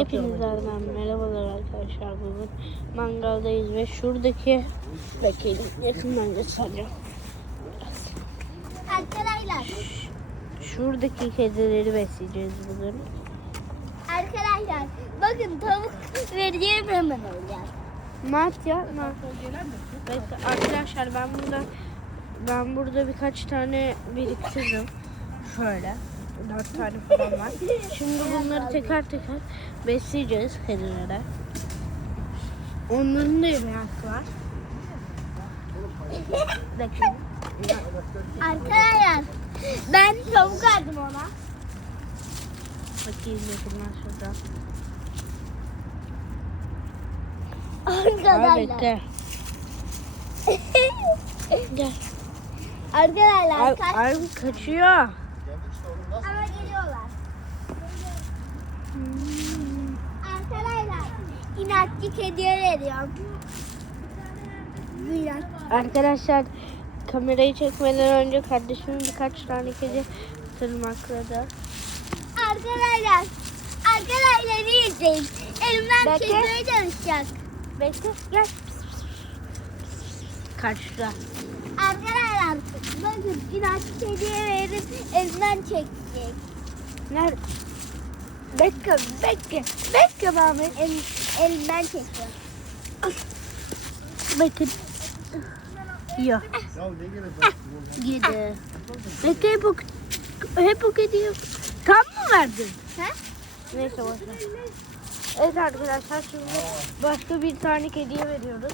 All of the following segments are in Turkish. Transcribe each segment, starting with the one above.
Hepinizden merhabalar arkadaşlar. Bugün mangaldayız ve şuradaki bekleyin yakından göstereceğim. Arkadaşlar, Şuradaki kedileri besleyeceğiz bugün. arkadaşlar bakın tavuk vereceğim hemen olacak. Mat yapma. Bekle, arkadaşlar ben burada ben burada birkaç tane biriktirdim. Şöyle. Dört tane falan var. Şimdi bunları teker teker besleyeceğiz kedilere. Onların da yemeği hakkı var. Bakın. Arkadaşlar ben tavuk aldım ona. Bakayım yakından şurada. Arkadaşlar. Gel. Arkadaşlar kaç ay kaçıyor. İnatçı kediye veriyorum. İnat. Arkadaşlar kamerayı çekmeden önce kardeşimin birkaç tane kedi tırmakladı. Arkadaşlar arkadaşlar iyi izleyin. Elimden Bekle. çekmeye çalışacak. Bekle gel. Kaçtı. Arkadaşlar bakın inatçı kediye verip elimden çekecek. Nerede? Bekle bekle. Bekle. El, elimden çekiyor. Bakın. Yok. Yedi. Bekle hep o, hep o kediyi tam mı verdin? He? Neyse boşver. Evet arkadaşlar şimdi başka bir tane kediye veriyoruz.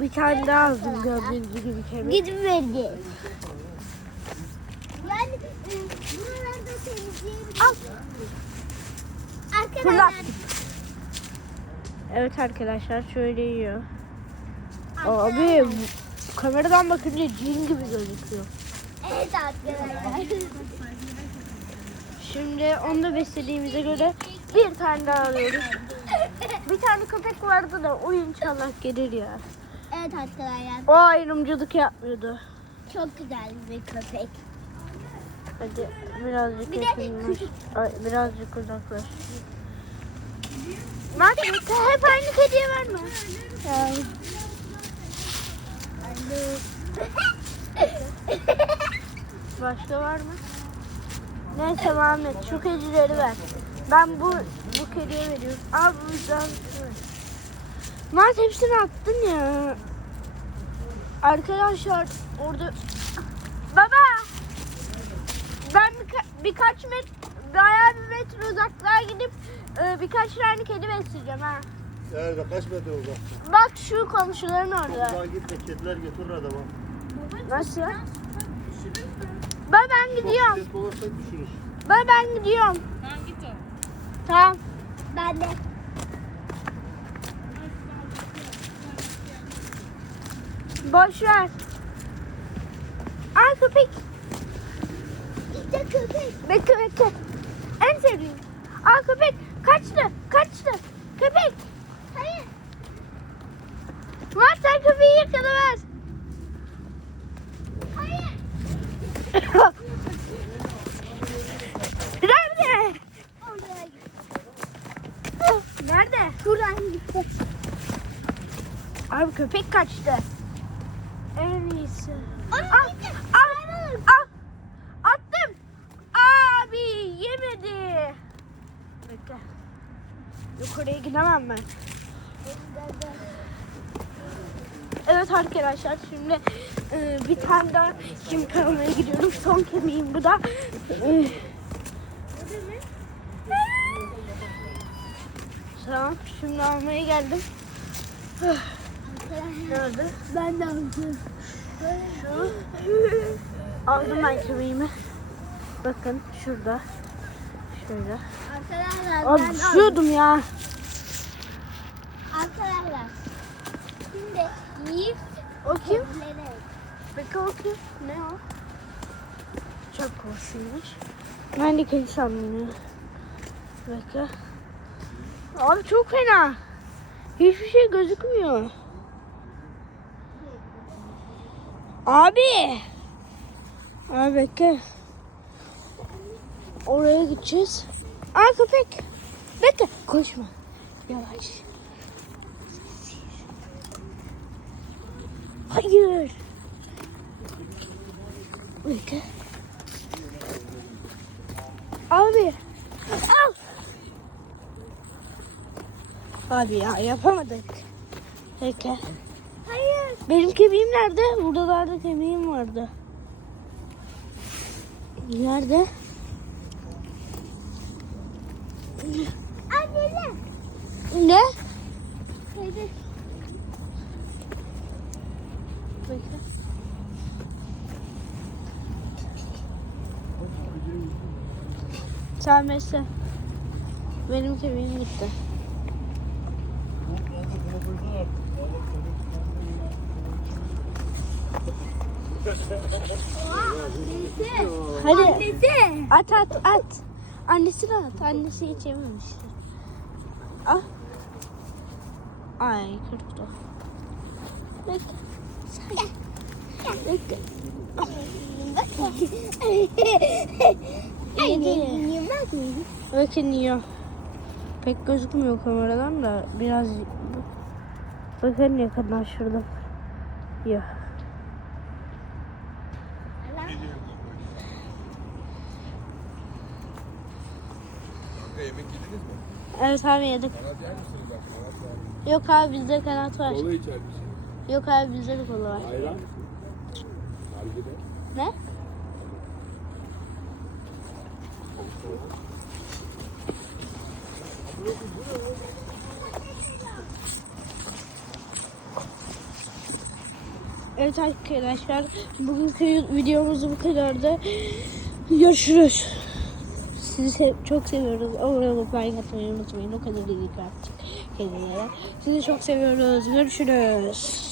Bir tane daha aldım gördüğünüz gibi kemik. Gidip vereceğiz. Yani e, buralarda temizleyebiliriz. Al. Arkadaşlar. Evet arkadaşlar şöyle yiyor. Abi bu- kameradan bakınca cin gibi gözüküyor. Evet arkadaşlar. Şimdi onu da beslediğimize göre bir tane daha alıyoruz. Bir tane köpek vardı da o inşallah gelir ya. evet arkadaşlar. O ayrımcılık yapmıyordu. Çok güzel bir köpek. Hadi birazcık Bir de yakınlaş. Ay, birazcık uzaklaş. Bak hep aynı kediye verme. Başka var mı? Neyse Muhammed şu kedileri ver. Ben bu bu kediye veriyorum. Al bu yüzden. Hepsini attın ya. Arkadaşlar orada Baba ben birka- birkaç met bayağı bir metre uzaklığa gidip e, birkaç tane kedi besleyeceğim ha. Nerede kaç metre uzak? Bak şu komşuların orada. Daha gitme kediler götürür adama. Nasıl? Ben ben gidiyorum. Ses olursa düşürür. Ben ben gidiyorum. Tamam. Ben de. Boş ver. Al köpek. İşte köpek. Bekle bekle. En sevdiğim. Al köpek. Kaçtı. Kaçtı. Köpek. Hayır. Var sen köpeği yakala ver. Hayır. Nerede? Nerede? Şuradan gitti. Abi köpek kaçtı. En iyisi. Aa, Al, al, al. Bekle. Yukarıya gidemem ben. Evet arkadaşlar şimdi e, bir tane daha kemik almaya gidiyorum. Son kemiğim bu da. E, tamam şimdi almaya geldim. Nerede? Ben de aldım. Şu. Aldım ben kemiğimi. Bakın şurada. Şöyle. Arkadaşlar Abi ben düşüyordum ya. Arkadaşlar. Şimdi yiyip O kim? Peki o kim? Ne o? Çok hoşmuş. Ben de kedi ya. Bekle. Abi çok fena. Hiçbir şey gözükmüyor. Abi. Abi bekle. Oraya gideceğiz. Aa köpek. Bekle. Koşma. Yavaş. Hayır. Bekle. Abi. Al. Abi ya yapamadık. Bekle. Hayır. Benim kemiğim nerede? Buralarda kemiğim vardı. Nerede? Anne. Ne? Hadi. Bekle. Sen mesela. Benim kemiğim gitti. Hadi. Annesi. At at at. Annesini at. Annesi hiç yememiş. Ah. Ay kırdı. Bekle. Bekle. Yedi. Yemez mi? Bakın yiyor. Pek gözükmüyor kameradan da biraz bakın yakınlaştırdım. Yiyor. Kanka yemek yediniz mi? Evet abi yedik. Kanat yer misiniz bak? Kanat. Yok abi bizde kanat var. Kola içer misin? Yok abi bizde de kola var. Ayran. Harbiden. Ne? Evet arkadaşlar bugünkü videomuz bu kadardı. Görüşürüz. Sizi çok seviyoruz. Abone olup like atmayı unutmayın. O kadar iyilik artık kendilere. Sizi çok seviyoruz. Görüşürüz.